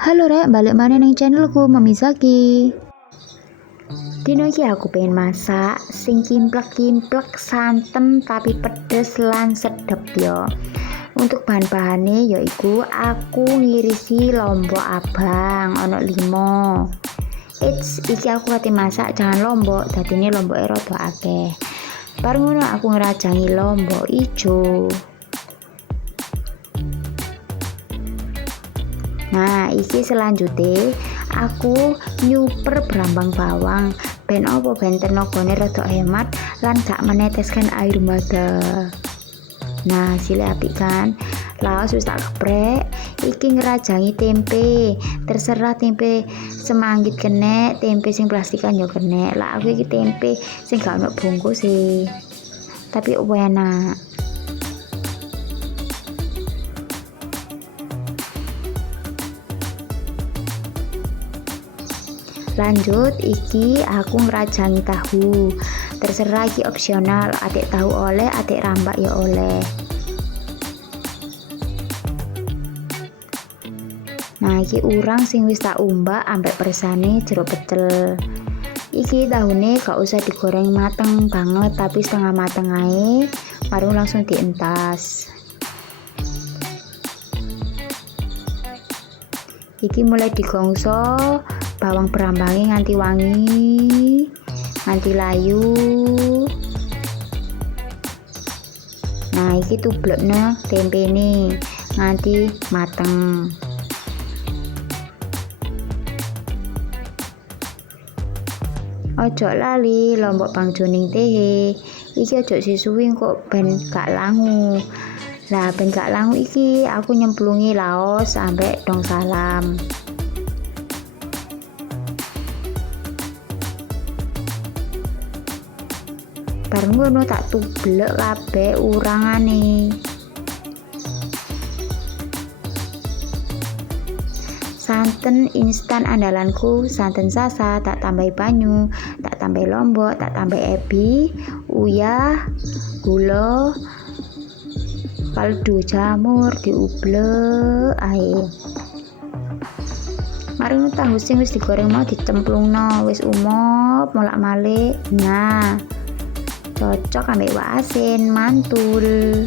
Halo rek, balik mana ning channelku Mami Zaki. Dino iki aku pengen masak sing kimplek-kimplek santen tapi pedes lan sedep yo. Untuk bahan-bahannya yaiku aku ngirisi lombok abang ono 5. Iki aku kate masak jangan lombok, dadine lomboke rada akeh. Bar ngono aku ngerajangi lombok ijo. Nah, iki selanjutnya aku nyuper berambang bawang ben opo ben tenagane rada hemat lan gak meneteskan air mata. Nah, sile apik kan? Laos wis tak geprek, iki ngerajangi tempe. Terserah tempe semanggit kene, tempe sing plastikan yo kene. Lah aku iki tempe sing gak ono bungkus sih. Tapi enak. Lanjut iki aku ngerajangi tahu. Terserah iki opsional, adik tahu oleh, adik rambak ya oleh. Nah iki urang sing wis tak umbak ambek persane jeruk pecel. Iki tahune gak usah digoreng mateng banget tapi setengah mateng ae, baru langsung dientas. Iki mulai digongso bawang berambangnya nganti wangi, nganti layu. Nah iki tublekne tempe nih nganti mateng. Ojo lali lombok pangjoning teh. Iki ojo sisuwing kok ben gak langu. Lah ben gak langu iki aku nyemplungi laos sampai dong salam. Bar ngono tak tublek kabeh urangane. Santen instan andalanku, santen sasa, tak tambahi banyu, tak tambahi lombok, tak tambahi ebi, uyah, gula, kaldu jamur diublek ae. Mari tahu sing wis digoreng mau dicemplungno, wis umop molak-malik. Nah, cocok ambek wak asin mantul.